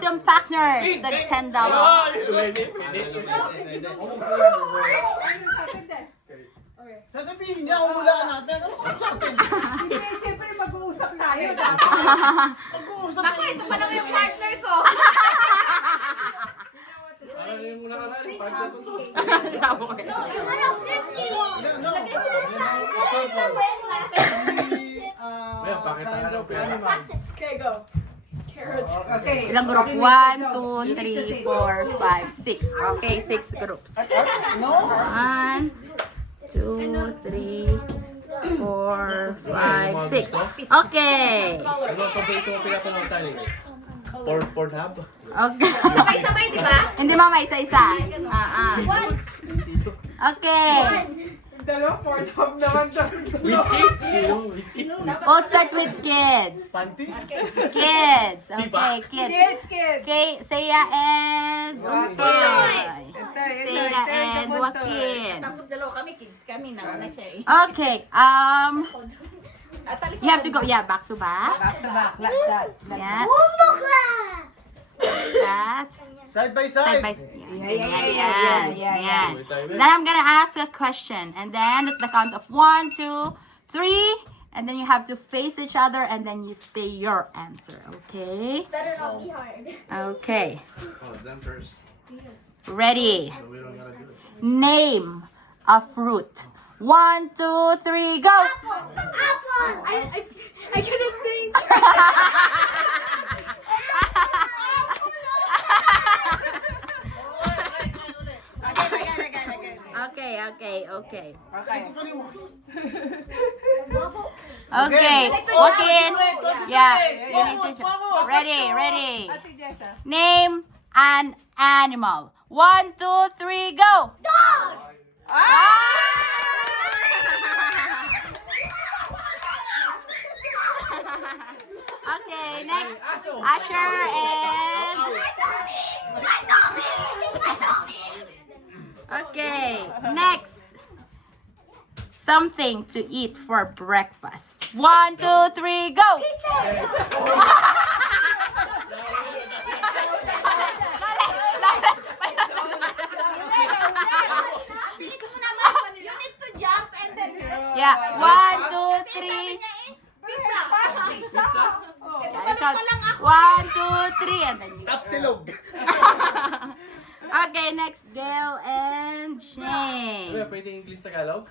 Some partners, tag $10. Sasabihin niya, umulaan natin. Ano kung sa atin? Hindi, siyempre mag-uusap tayo. Mag-uusap Ako, ito pa lang yung partner ko. Okay, go. Carrots. Okay. Ilang group? 1, 2, 3, 4, 5, 6. Okay, 6 groups. 1, 2, 3, 4, 5, 6. Okay. Ano ang paborito mo pinapanood tayo? Pornhub? Okay. Sabay-sabay, di ba? Hindi mama, isa-isa. Okay. Dalawa, Pornhub naman siya. Whiskey? Yung whiskey? We'll start with kids. Panty? Kids. Okay, kids. Kids. Okay, Seiya and Joaquin. Ito, Seiya and Joaquin. Tapos dalawa kami, kids kami. Nauna siya eh. Okay, Talikod. you have to go, yeah, back to back. Back to back, like that. Yeah, that. Side by Side side. by side. Yeah. Yeah. Then I'm gonna ask a question, and then at the count of 1, 2, 3, and then you have to face each other, and then you say your answer. Okay. Better not be hard. Okay. Oh, them first. Ready. So we don't gotta do it. Name a fruit. 1, 2, 3, go. Apple. I couldn't think. Okay. Okay. Okay. Joaquin. Yeah. You need to. Ready. Ate Jessa. Name an animal. 1, 2, 3, go. Dog. Okay, next. Asher and. Okay, next. Something to eat for breakfast. 1, 2, 3, go. Bilis mo naman. You need to jump and then... Yeah, 1, 2, 3. Pizza. Ito pa Ikaw, lang ako. 1, 2, 3, and then you. Tapsilog. Okay, next, Gail and Shane. Kuya, pwede English Tagalog?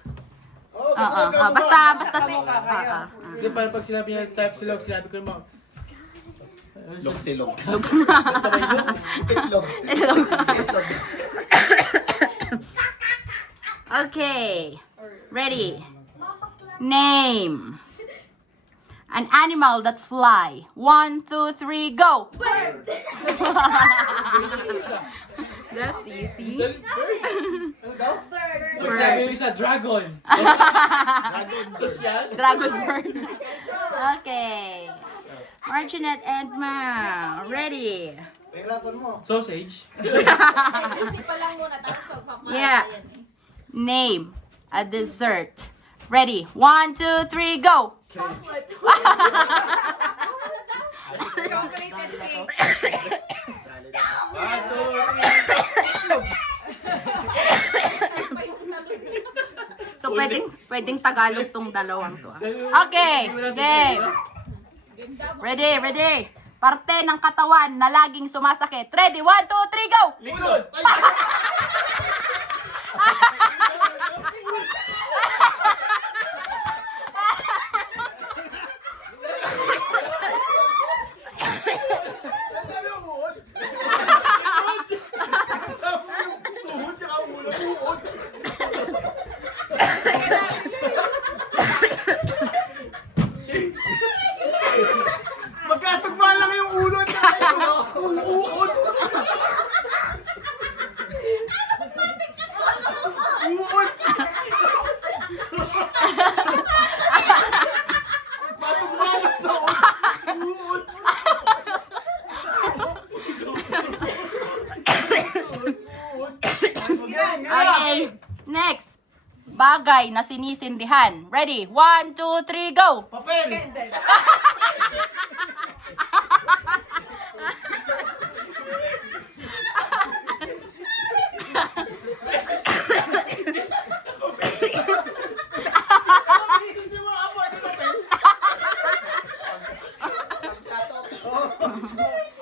Oh, Basta, Hindi, parang pag sinabi niya type silog, sinabi ko naman. Lugsilog. Itlog. Okay, ready. Name an animal that fly. 1, 2, 3, go. Bird. That's easy. Ano daw? Bird. Pag sinabi mo isa, dragon. Dragon. Social? Dragon bird. Okay. Marginette and Ma, ready. Pahirapan mo. Sausage? Isip pa lang muna. Tapos papaya Yeah. yan eh. Name a dessert. Ready. 1, 2, 3, go. Chocolate. Chocolated cake. 1, 2, 3. So, pwedeng Tagalog tong dalawang to. Okay. Game. Ready. Parte ng katawan na laging sumasakit. Ready. 1, 2, 3, go. Likod! Ang dami yung uod. Sabi yung tuhod tsaka ulo. Uod. Magkatugma lang yung ulo at saka yung uod. Uod. Matugma lang sa uod. Okay. Next. Bagay na sinisindihan. Ready. 1, 2, 3, go. Papel. Candle.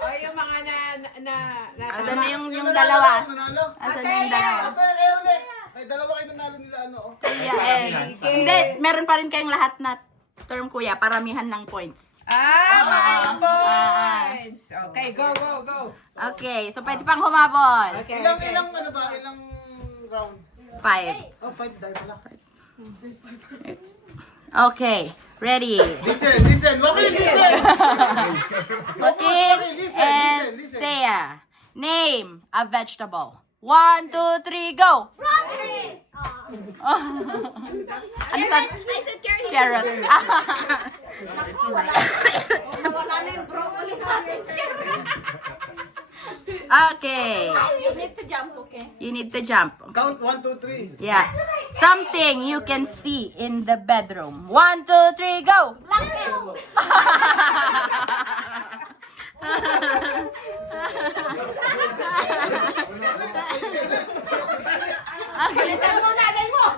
Ay, yung mga Asan na yung dalawa? Nanalo. Asan na yung dalawa? Kayo ulit. Ay, dalawa kayo nanalo nila, ano. Kuya, hindi, meron pa rin kayong lahat na term, kuya. Paramihan ng points. maraming points. Okay, go. Okay, so pwede pang humabol. Okay. Ilang round? 5. Oh, 5 dahil pala. Okay, ready. Listen. Okay, listen. Putin listen. and Saya. Name a vegetable. 1, 2, 3, go! Broccoli! Ano sabi? I said carrot. Carrot. Wala na yung broccoli natin. Okay. You need to jump, okay? You need to jump. Count 1, 2, 3. Yeah. Something you can see in the bedroom. 1, 2, 3, go! Blanket. Palitan mo nanay mo.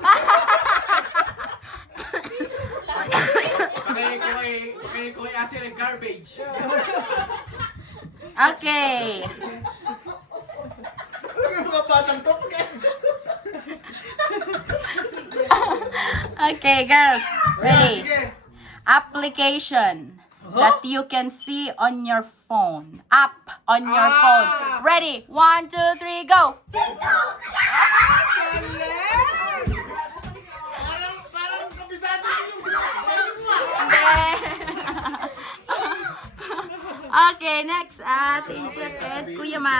Kay Asir, garbage. Okay. Ano yung mga batang to? Okay, girls. Ready? Sige. Application that you can see on your phone. App on your phone. Ready? 1, 2, 3, go! Parang kabisado yung sinasabi mo. Okay, next. Teacher and Kuya Ma.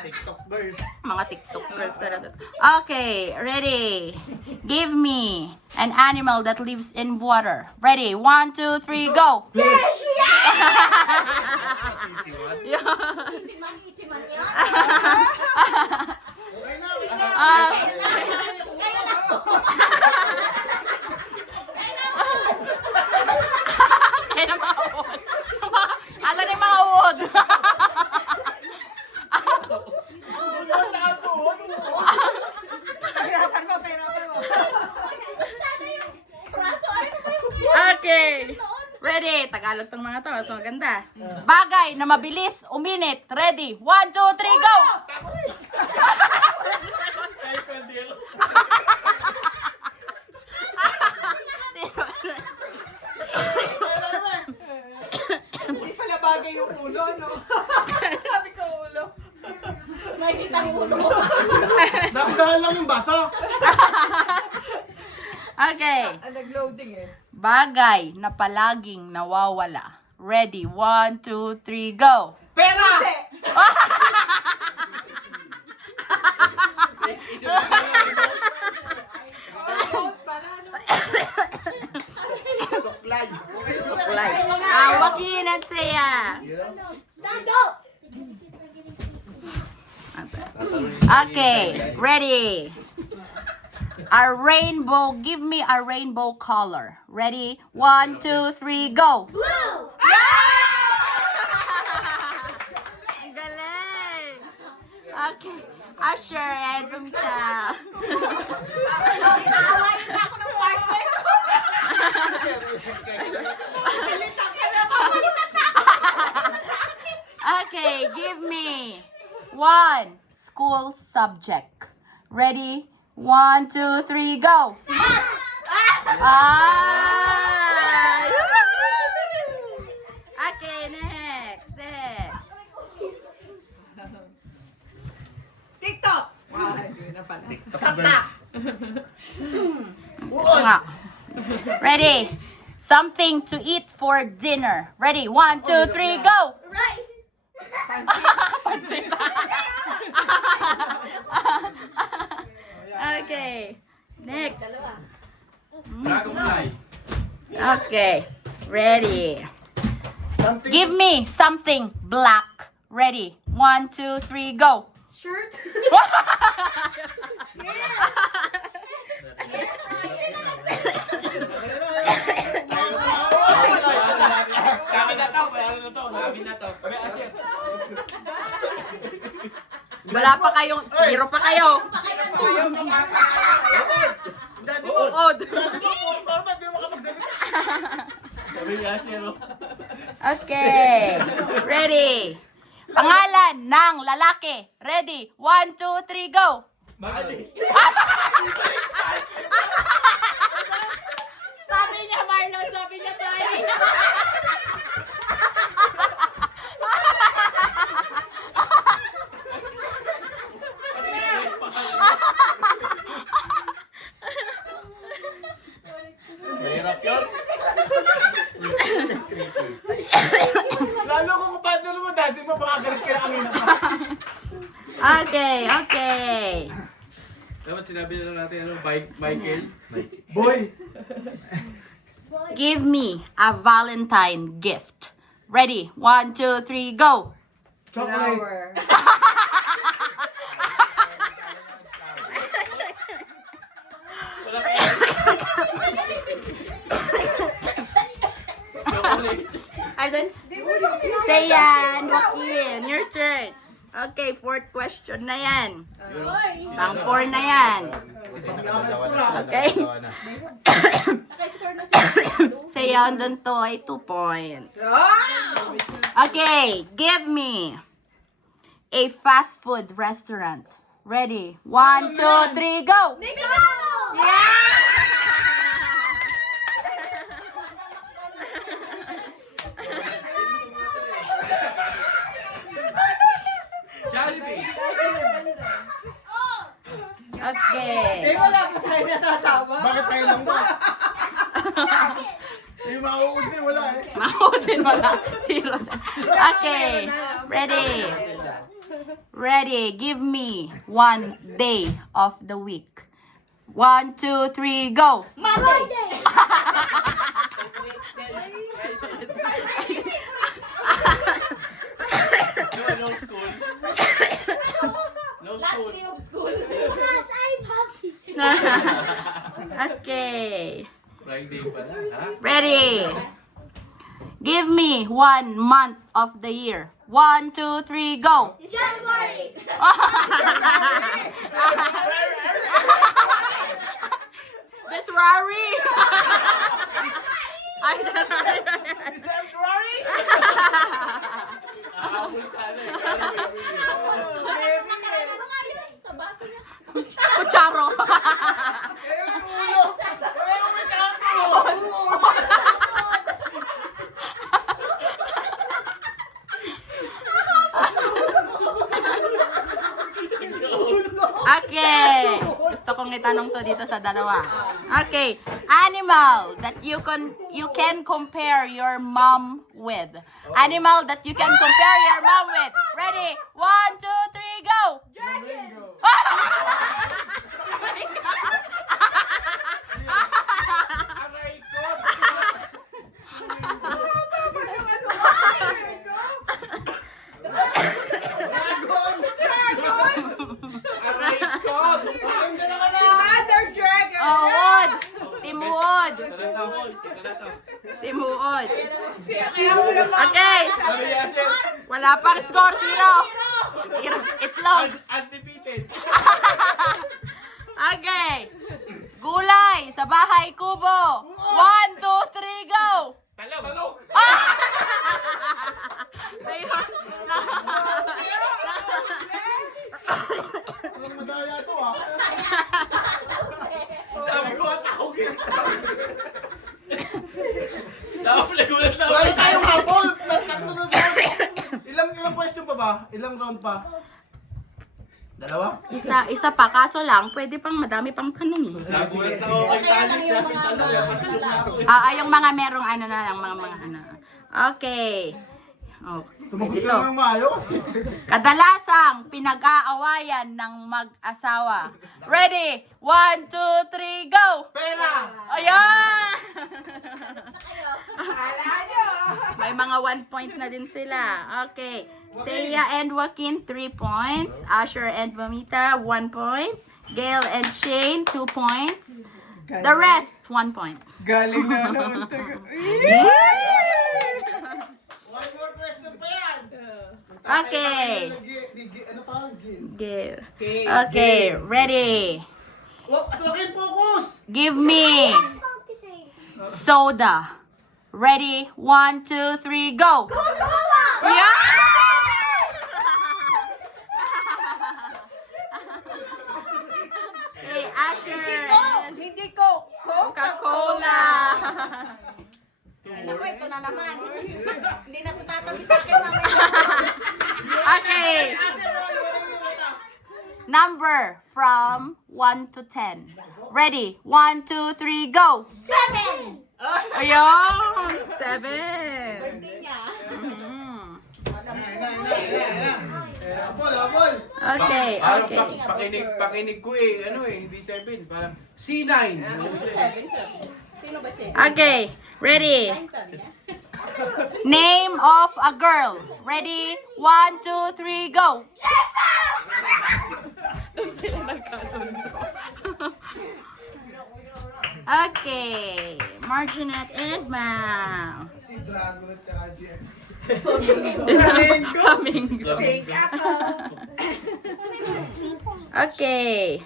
TikTok girls. Mga TikTok girls talaga. Okay, ready? Give me an animal that lives in water. Ready? 1, 2, 3, go! Fish! Easy man yan. Okay na. Kayo na. Kaya na mga uod. Ano na yung mga uod? Pahirapan mo. Sana yung braso. Ano ba yung Okay. Ready? Tagalog tong mga to. So, maganda. Bagay na mabilis uminit. Ready? 1, 2, 3, go! Hindi pala bagay yung ulo, no? Sabi ko ulo. may hitang ulo? Dahan lang yung basa. Okay. Nag-loading eh. Bagay na palaging nawawala. Ready? 1, 2, 3, go! Pera! Suklay. Suklay. Joaquin and Saya. Stand up! Okay, ready. A rainbow. Give me a rainbow color. Ready? 1, 2, 3, go. Blue! Ang galing. Okay. Usher and Bumita. Naawayin na ako ng partner ko. Palitan ka na ako. Palitan na ako. Okay, give me one school subject. Ready? 1, 2, 3, go. Ah! Okay, next. TikTok! Yun na pala. Nga. Ready? Something to eat for dinner. Ready? 1, 2, 3, go. Rice! Okay. Next. Dragonfly. Okay. Ready. Something. Give me something black. Ready? 1, 2, 3, go. Shirt! Sabi na to. Sabi na to. May Asir. Wala pa kayong, zero pa kayo. Daddy mo. Uod. Daddy mo. Forma, di mo makapagsalita. Sabi ni Asir. Okay. Ready. Pangalan ng lalaki. Ready. 1, 2, 3, go. Sabi niya, Marlon. Sabi niya, Tony. Mahirap yun. Lalo kung partner mo, dati mo baka galit ka na kanina pa. Okay, okay. Dapat sinabi na lang natin, Michael. Boy! Give me a Valentine gift. Ready. 1, 2, 3, go. Chocolate! Flower. Wala ka I don't... Say yan, Joaquin. Your turn. Okay, fourth question na yan. Pang 4 na yan. Okay? Naka-score na siya. Say yan dun to ay 2 points. Okay, give me a fast food restaurant. Ready? 1, 2, 3, go! McDonald's! Yeah! Jollibee. Okay. Wala po tayo natatawa. Bakit tayo lang ba? Yung mauud din, wala eh. Mahutin wala. 0 na. Okay. Ready. Ready. Give me 1 day of the week. 1, 2, 3, go. Monday! No school. No Last school. day of school. Because I'm happy. Okay. Friday pala, ha? Ready. Give me 1 month of the year. 1, 2, 3, go. January! This Rari. I don't know. February? Ahabol sana eh. Ano nga yun? Sa baso niya. Kucharo. Eh, yung ulo! Eh, yung retrato mo! Okay. Gusto kong itanong to dito sa dalawa. Okay. Animal that you can compare your mom with. Animal that you can compare your mom with. Ready? 1, 2, 3, go. Dragon! Aray ko! Dragon! Aray ko! Bakit ka naman na? Mother Dragon! Uod. Timuod. Talatawon. Talatawon. Timuod. Kaya wala pa. Okay. Wala pang score. 0. Itlog. Undefeated. Okay. Gulay sa bahay kubo. 1, 2, 3, go. Talong. Talong. Walang madaya to ah. Sabi ko, tawagin. Dapat nagulat na Wala ako. tayong habol! Tatlo na round. Ilang question pa ba? Ilang round pa? Dalawa? Isa pa. Kaso lang, pwede pang madami pang tanong eh. Nagulat ako kay Kaya lang Talis. yung Sabi mga talaga. Yung mga merong ano na lang, mga ano. Okay. Oh, Sumagot ito. ka lang ng maayos. Kadalasang pinag-aawayan ng mag-asawa. Ready? 1, 2, 3, go! Pera! Ayan! Kala nyo. May mga 1 point na din sila. Okay. Seiya and Joaquin, 3 points. Asher and Mamita, 1 point. Gail and Shane, 2 points. The rest, 1 point. Galing na noon. One more question pa yan! Okay. Ano parang gin? Gail. Okay, ready. Akin, focus! Give me Focusing. soda. Ready? 1, 2, 3, go! Coca-Cola! Yeah! Hey, Asher! Hindi ko. Coca-Cola! Naku, ito na naman. Hindi na tutatabi sa akin mamaya. Okay. Number from 1 to 10. Ready? 1, 2, 3, go! 7! Ayun! 7. Hindi niya. Mhm. Apol, apol. Okay, Parang okay. pakinig ko eh, ano eh, hindi 7, parang C9. 7. Sino ba siya? Okay, ready? Sabi niya. Name of a girl. Ready? 1, 2, 3, go! Okay, Marginette and Ma'am. Si Dragon at saka si... Coming. Pink ako. Okay.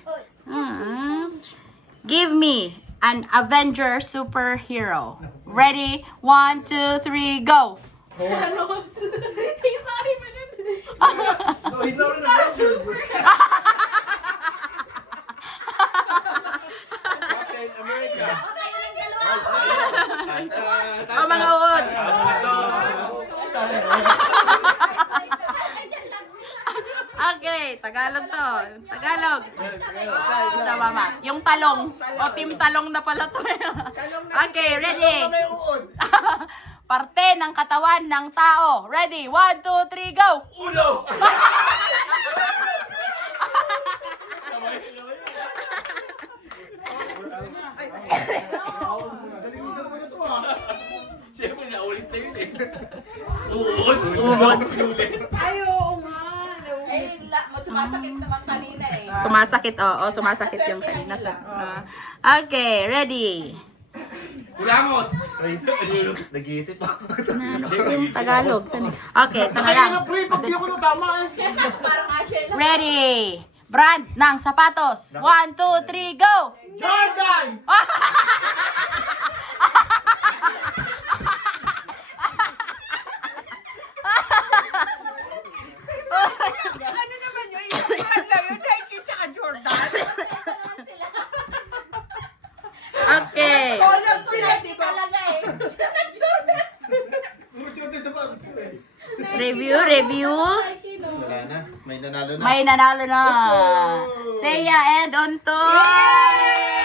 Give me an Avenger superhero. Ready? 1, 2, 3, go! Thanos. He's not even in No, he's not an Avenger. Captain America. Kayo ng dalawa. Oh, mga uod. Okay, Tagalog to. Tagalog. Sa mama. Yung talong. O, team talong na pala to. Okay, ready? May uod. Parte ng katawan ng tao. Ready? 1, 2, 3, go! Ulo. Galing mo naman ito ah. Siyempre, naulit na yun eh. Ay, oo nga. Sumasakit naman kanina eh. Sumasakit, oo. Sumasakit yung kanina. Okay, ready? Kulangot. Nag-iisip ako. Ano yung Tagalog? Okay, tanga Kaya lang. na pre, pag di ako natama eh. Parang Asher lang. Ready? Brand ng sapatos. 1, 2, 3, go! Jordan! Ano naman yun? Isang lang yun. Nike tsaka Jordan. Okay. Color sila, di ba? Talaga eh. Siya ng Jordan. Puro Jordan sa patos ko eh. Review. Wala na. May nanalo na. May nanalo na. Seiya and Ontoy!